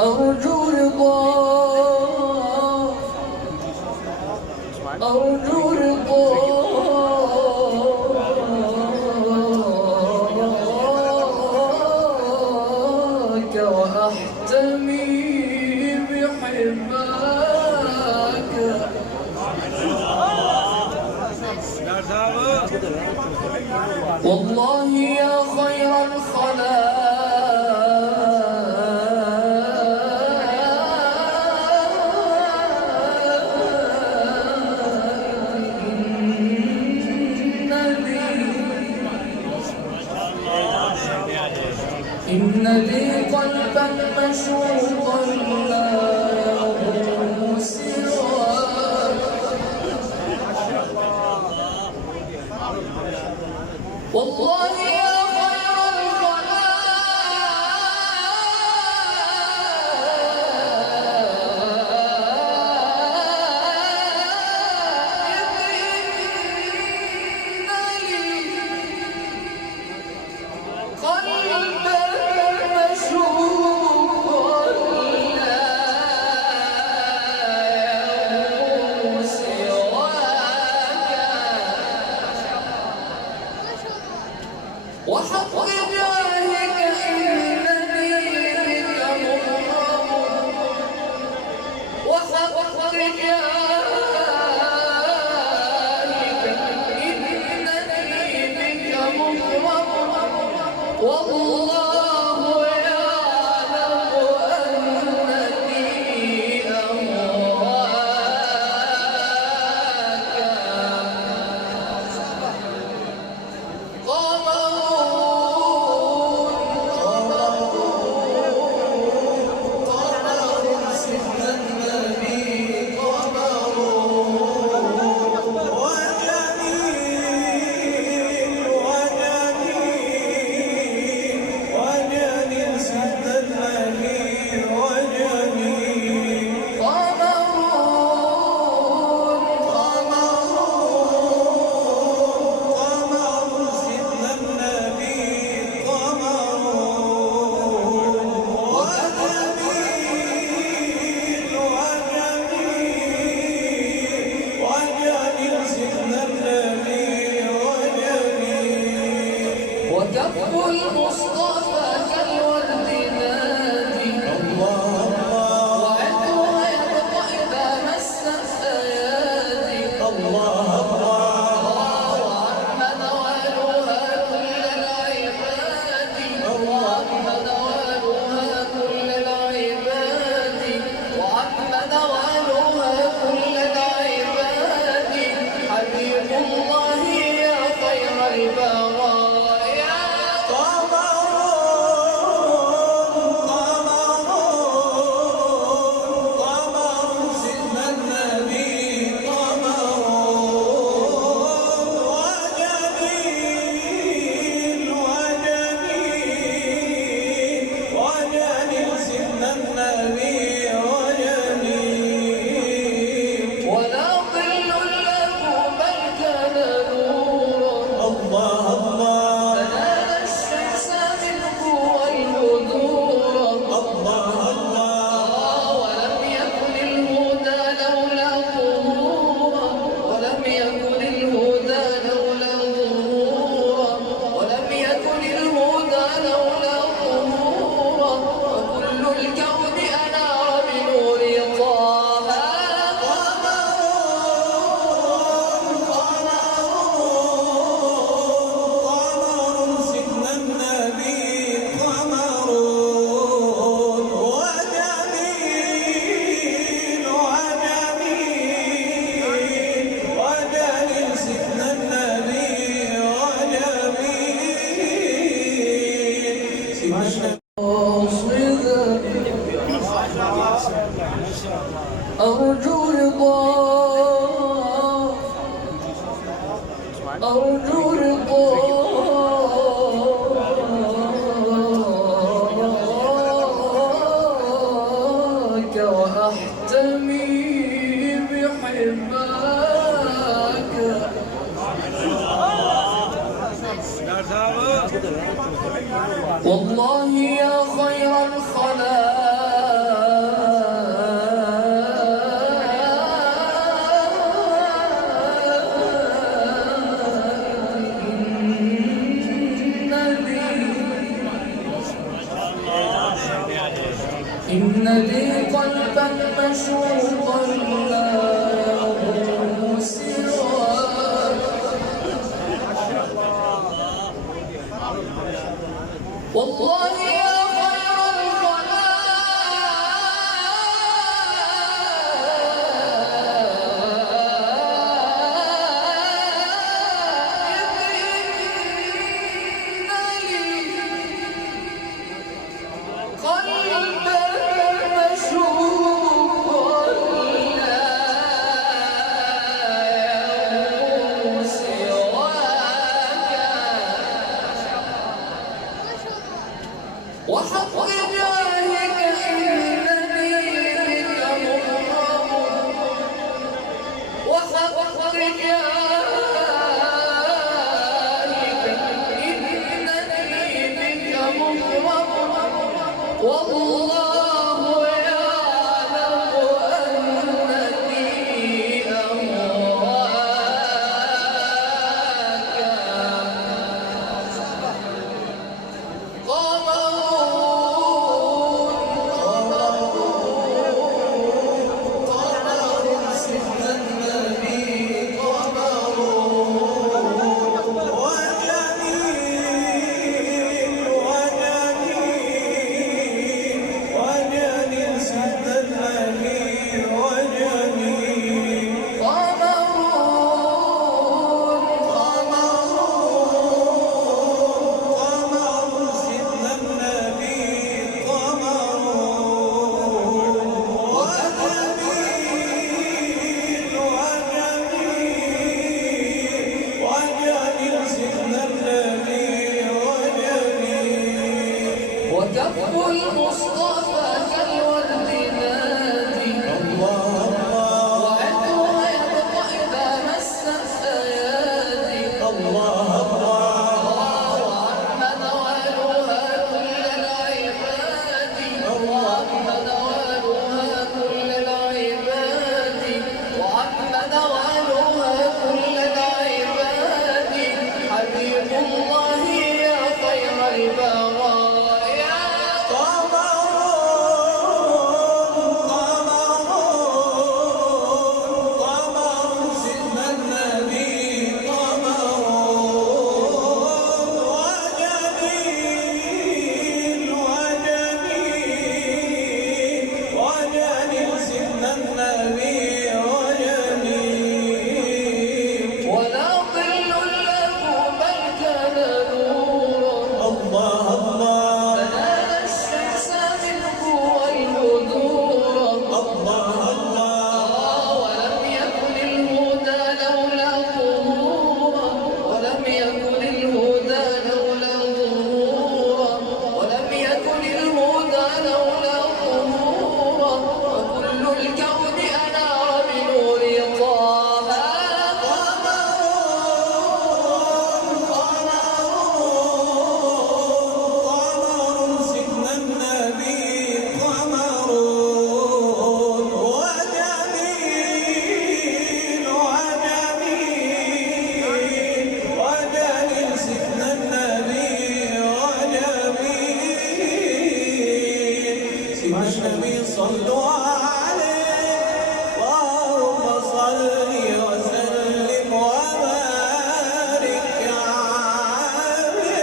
أرجو رضاك أرجو رضاك وأحتمي بحباك والله يا خير الخلائق إن لي قلبا مشوقا لا يروم سواك والله يا خير الخلائق وحق جاهك إنني بك مغرم وحق جاهك إنني بك مغرم والله يعلم أنني وكف المصطفى كالورد نادي وعطرها يبقى إذا مست أيادي وعم نوالها كل العباد وعم نوالها كل العباد وعم نوالها كل العباد حبيب الله يا خير البرايا ولا ظل له بل كان نورا فنال الشمس منه والبدور ولم يكن الهدى لولا ظهورا ولم يكن الهدى لولا ظهورا ولم يكن الهدى لولا ظهورا وكل الكون أنار بنور طه أرجو رضاك أرجو رضاك وأحتمي بحباك والله يا خير إن لي قلبا مشوقا لا يضر سواك والله يا خير وحق جاهك إنني بك مغرم وحق جاهك إنني بك مغرم والله يعلم أنني وكف المصطفى كالورد نادي وعطرها يبقى إذا مست أيادي وعم نوالها كل العباد وعم نوالها كل العباد وعم نوالها كل العباد حبيب الله يا خير البرايا ولا ظل له بل كان نورا فنال الشمس منه والبدور ولم يكن الهدى لولا ظهورا ولم يكن الهدى لولا ظهورا ولم يكن الهدى لولا ظهورا وكل الكون أنار بنور طه النبي صلوا عليه اللهم صل وسلم وبارك عليه.